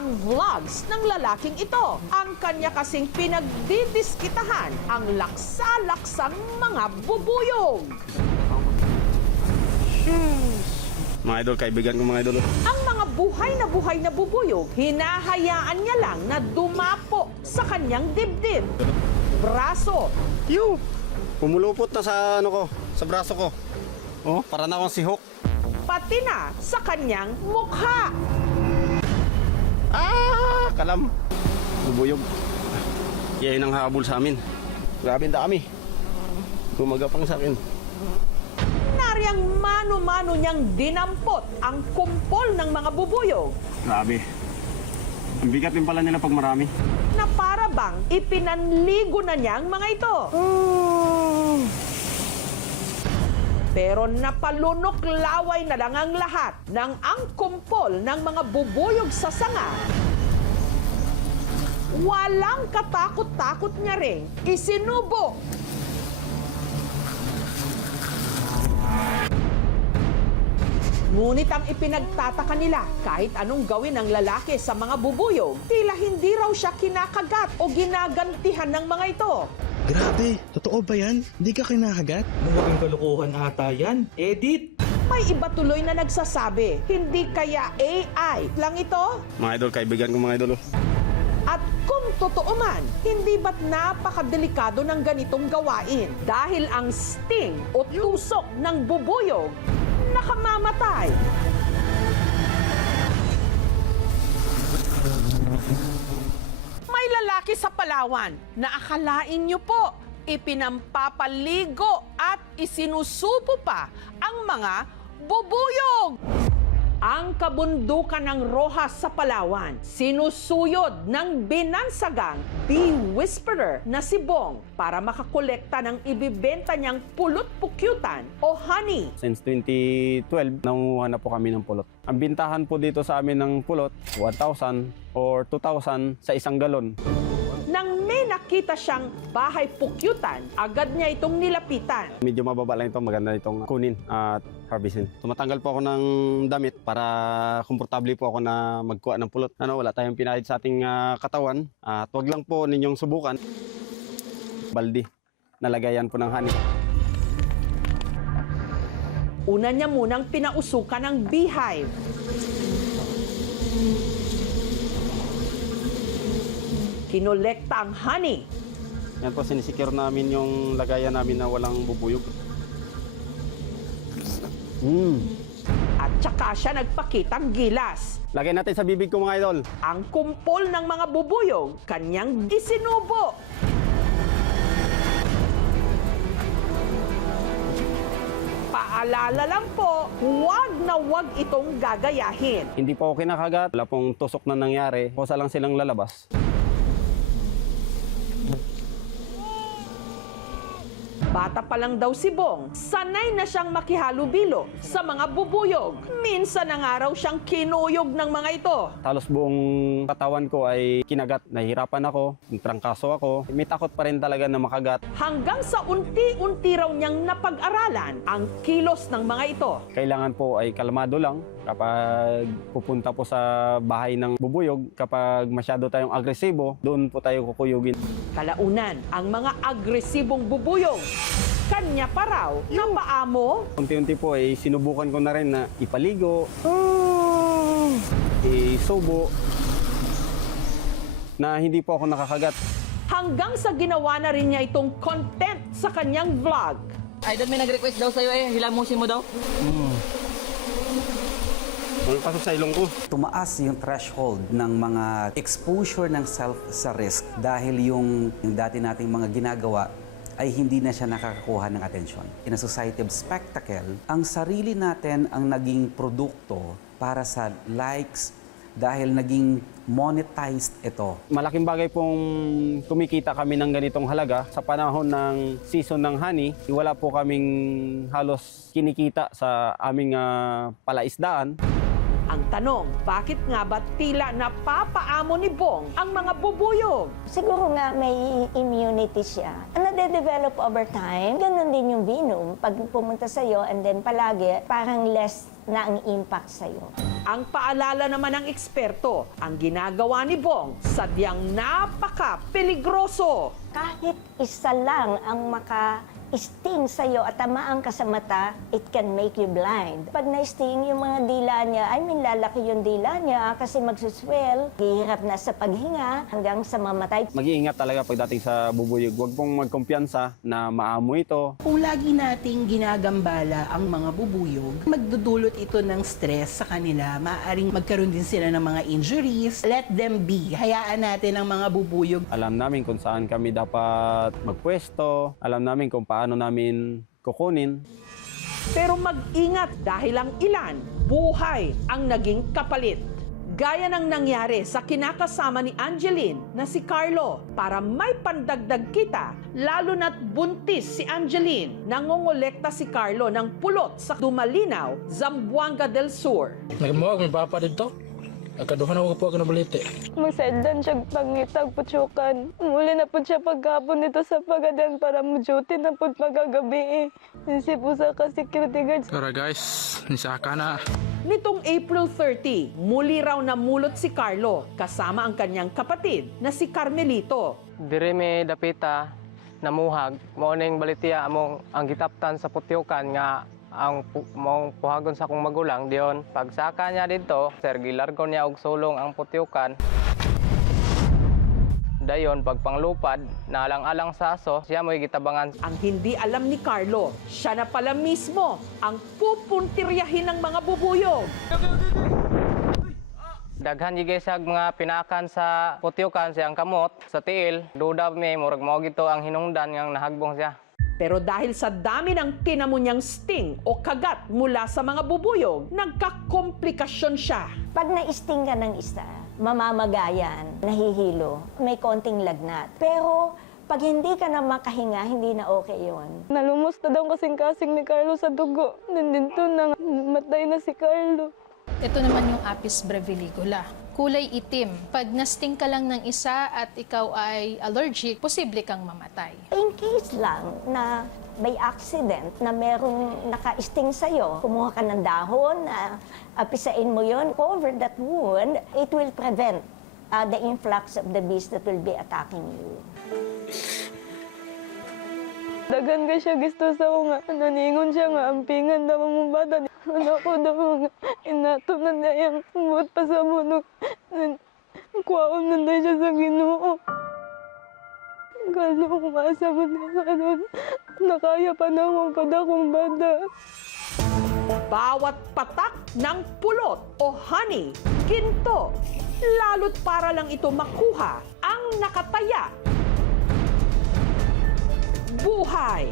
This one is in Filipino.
ang vlogs ng lalaking ito. Ang kanya kasing pinagdidiskitahan ang laksa-laksang mga bubuyog. Mga idol, kaibigan ko mga idol. Ang mga buhay na bubuyog, hinahayaan niya lang na dumapo sa kanyang dibdib, braso, Pumulupot na sa ano ko, sa braso ko. Oh, para na akong si Hulk. pati na sa kanyang mukha. Kalam. Bubuyog. Yan ang habol sa amin. Grabe ang dami. Gumagapang sa akin. Nariyang mano-mano niyang dinampot ang kumpol ng mga bubuyog Grabe. Ang bigat din pala nila pag marami. na para bang ipinanligo na niya ang mga ito. Pero napalunok laway na lang ang lahat ng ang kumpol ng mga bubuyog sa sanga. Walang katakot-takot niya ring isinubo. Ngunit ang ipinagtataka nila, kahit anong gawin ng lalaki sa mga bubuyog, tila hindi raw siya kinakagat o ginagantihan ng mga ito. Grabe, totoo ba yan? Hindi ka kinakagat? Malaking kalokohan ata yan. Edit! May iba tuloy na nagsasabi, hindi kaya AI lang ito? Mga idol, kaibigan ko mga idol. At kung totoo man, hindi ba't napakadelikado ng ganitong gawain? Dahil ang sting o tusok ng bubuyog nakamamatay. May lalaki sa Palawan na akalain niyo po, ipinampapaligo at isinusubo pa ang mga bubuyog. Ang kabundukan ng Rojas sa Palawan, sinusuyod ng binansagang bee whisperer na si Bong para makakolekta ng ibibenta niyang pulot-pukyutan o honey. Since 2012, nangunguha na po kami ng pulot. Ang bintahan po dito sa amin ng pulot, 1,000 or 2,000 sa isang galon. Nang may nakita siyang bahay pukyutan, agad niya itong nilapitan. Medyo mababa lang ito, maganda itong kunin at harvestin. Tumatanggal po ako ng damit para komportable po ako na magkuha ng pulot. Wala tayong pinahid sa ating katawan at wag lang po ninyong subukan. Baldi, nalagayan po ng honey. Una niya munang pinausukan ng beehive. Kinolekta ang honey. Yan po, sinisecure namin yung lagayan namin na walang bubuyog. At saka siya nagpakitang gilas. Lagay natin sa bibig ko mga idol. Ang kumpol ng mga bubuyog, kanyang isinubo. Paalala lang po, huwag na huwag itong gagayahin. Hindi po ako kinakagat, wala pong tusok na nangyari. Kusa lang silang lalabas. Bata pa lang daw si Bong, sanay na siyang makihalubilo sa mga bubuyog. Minsan na nga raw siyang kinuyog ng mga ito. Halos buong katawan ko ay kinagat. Nahihirapan ako, trangkaso ako. May takot pa rin talaga na makagat. Hanggang sa unti-unti raw niyang napag-aralan ang kilos ng mga ito. Kailangan po ay kalmado lang kapag pupunta po sa bahay ng bubuyog. Kapag masyado tayong agresibo, doon po tayo kukuyugin. Kalaunan, ang mga agresibong bubuyog, kanya pa raw na paamo. Unti-unti po ay sinubukan ko na rin na ipaligo, isubo, na hindi po ako nakakagat. Hanggang sa ginawa na rin niya itong content sa kanyang vlog. Idol, may nag-request daw sa'yo hilamusin mo daw. Ang pasok sa ilong ko. Tumaas yung threshold ng mga exposure ng self sa risk dahil yung dati nating mga ginagawa ay hindi na siya nakakakuha ng atensyon. In a society of spectacle, ang sarili natin ang naging produkto para sa likes dahil naging monetized ito. Malaking bagay pong kumikita kami ng ganitong halaga. Sa panahon ng season ng honey, wala po kaming halos kinikita sa aming palaisdaan. Ang tanong, bakit nga ba tila napapaamo ni Bong ang mga bubuyog? Siguro nga may immunity siya. Nade-develop over time. Ganon din yung venom. Pag pumunta sa'yo and then palagi, parang less na ang impact sa'yo. Ang paalala naman ng eksperto, ang ginagawa ni Bong sadyang napaka-peligroso. Kahit isa lang ang maka-sting sa'yo at tamaan ka sa mata, it can make you blind. Pag na-sting yung mga dila niya, lalaki yung dila niya kasi magsuswell, hihirap na sa paghinga hanggang sa mamatay. Mag-iingat talaga pagdating sa bubuyog. Huwag pong magkumpiyansa na maamoy ito. Kung lagi nating ginagambala ang mga bubuyog, magdudulot ito ng stress sa kanila. Maaaring magkaroon din sila ng mga injuries. Let them be. Hayaan natin ang mga bubuyog. Alam namin kung saan kami dapat magpwesto. Alam namin kung paano namin kukunin. Pero mag-ingat dahil ang ilan, buhay ang naging kapalit. Gaya ng nangyari sa kinakasama ni Angeline na si Carlo. Para may pandagdag kita, lalo na't buntis si Angeline, nangongolekta si Carlo ng pulot sa Dumalinaw, Zamboanga del Sur. Nagmawag, may papa dito. Nagkaduhan ako po ako nabalite. Magsaddan siya pangitag putsukan. Muli na po siya pagkapon dito sa pagadan para mo-duty na po magagabi. Kasi po sa ka-security guards. Tara guys, nisaka na. Nitong April 30, muli raw namulot si Carlo kasama ang kanyang kapatid na si Carmelito. Diri mi dapita namuhag mao ning balitiya among ang gitaptan sa putyukan nga ang mong puhagon sa akong magulang diyon. Pagsaka niya dito, sir gilargo niya og sulong ang putyukan. Dayon pagpanglupad, naalang-alang sa aso, siya mo'y gitabangan. Ang hindi alam ni Carlo, siya na pala mismo ang pupuntiryahin ng mga bubuyog. Daghan gigay sa mga pinakan sa putyukan siyang kamot sa tiil. Duda mi murag mao gito ang hinungdan nga nahagbong siya. Pero dahil sa dami ng tinamo niyang sting o kagat mula sa mga bubuyog, nagkakomplikasyon siya. Pag na-sting ka ng isa, mamamagayan, nahihilo, may konting lagnat. Pero pag hindi ka na makahinga, hindi na okay yun. Nalumos na daw kasing-kasing ni Carlo sa dugo. Nandito na, matay na si Carlo. Ito naman yung Apis breviligula. Kulay itim. Pag nasting ka lang ng isa at ikaw ay allergic, posible kang mamatay. In case lang na may accident na merong naka-sting sa'yo, kumuha ka ng dahon, apisain mo yon, cover that wound, it will prevent the influx of the beast that will be attacking you. Dagan ka siya gusto sa nga. Naningon siya nga, ampingan daw mong bata. Anak ko daw nga, inato na na yung buot pa sa munog. Kuwaon na na siya sa Ginoo. Gano'ng umasa mo na kanon. Nakaya pa na akong padakong bata. Bawat patak ng pulot o honey, ginto, lalo't para lang ito makuha ang nakataya. Buhay!